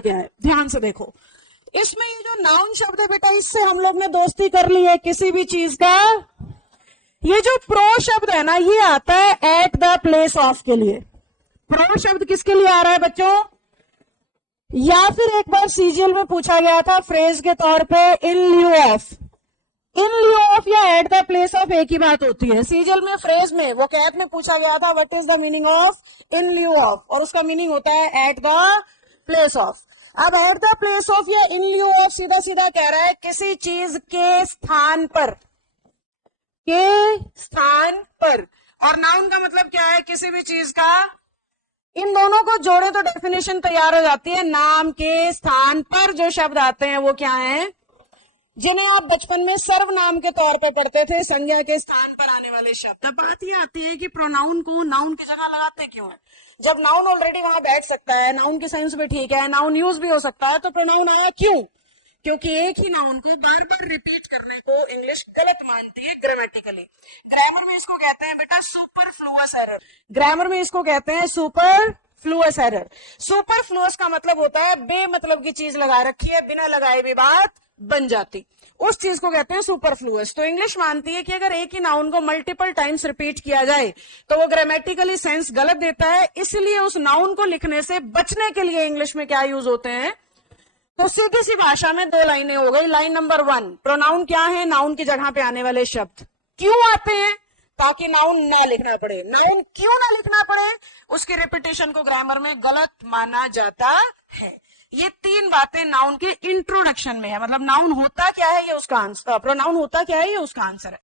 गया है। ध्यान से देखो, इसमें ये जो नाउन शब्द है बेटा, इससे हम लोग ने दोस्ती कर ली है किसी भी चीज का। ये जो प्रो शब्द है ना, ये आता है एट द प्लेस ऑफ के लिए। प्रो शब्द किसके लिए आ रहा है बच्चों? या फिर एक बार सीजीएल में पूछा गया था फ्रेज के तौर पे in lieu of. In lieu of या एट द प्लेस ऑफ एक ही बात होती है। सीजीएल में फ्रेज में वो कैप में पूछा गया था what is the meaning of in lieu of, और उसका मीनिंग होता है एट द प्लेस ऑफ। अब एट द प्लेस ऑफ या इन लिeu ऑफ सीधा सीधा कह रहा है किसी चीज के स्थान पर, के स्थान पर। और नाउन का मतलब क्या है? किसी भी चीज का। इन दोनों को जोड़े तो डेफिनेशन तैयार हो जाती है। नाम के स्थान पर जो शब्द आते हैं वो क्या हैं? जिन्हें आप बचपन में सर्वनाम के तौर पे पढ़ते थे, संज्ञा के स्थान पर आने वाले शब्द। अब बात ये आती है कि प्रोनाउन को नाउन की जगह लगाते क्यों है? जब नाउन ऑलरेडी वहां बैठ सकता है, नाउन की सेंस भी ठीक है, नाउन यूज भी हो सकता है, तो प्रोनाउन आया क्यों? क्योंकि एक ही नाउन को बार बार रिपीट करने को इंग्लिश गलत मानती है ग्रामेटिकली। ग्रामर में इसको कहते हैं बेटा सुपरफ्लुअस एरर। ग्रामर में इसको कहते हैं सुपरफ्लुअस एरर। सुपरफ्लुअस का मतलब होता है बेमतलब की चीज लगा रखी है, बिना लगाए भी बात बन जाती, उस चीज को कहते हैं सुपरफ्लुअस। तो इंग्लिश मानती है कि अगर एक ही नाउन को मल्टीपल टाइम्स रिपीट किया जाए तो वो ग्रामेटिकली सेंस गलत देता है, इसलिए उस नाउन को लिखने से बचने के लिए इंग्लिश में क्या यूज होते हैं? तो सीधी सी भाषा में दो लाइनें हो गई। लाइन नंबर 1, प्रोनाउन क्या है? नाउन की जगह पे आने वाले शब्द। क्यों आते हैं? ताकि नाउन ना लिखना पड़े। नाउन क्यों ना लिखना पड़े? उसकी रिपीटेशन को ग्रामर में गलत माना जाता है। ये 3 बातें नाउन के इंट्रोडक्शन में है। मतलब नाउन होता क्या है ये उसका आंसर, प्रोनाउन होता क्या है ये उसका आंसर है।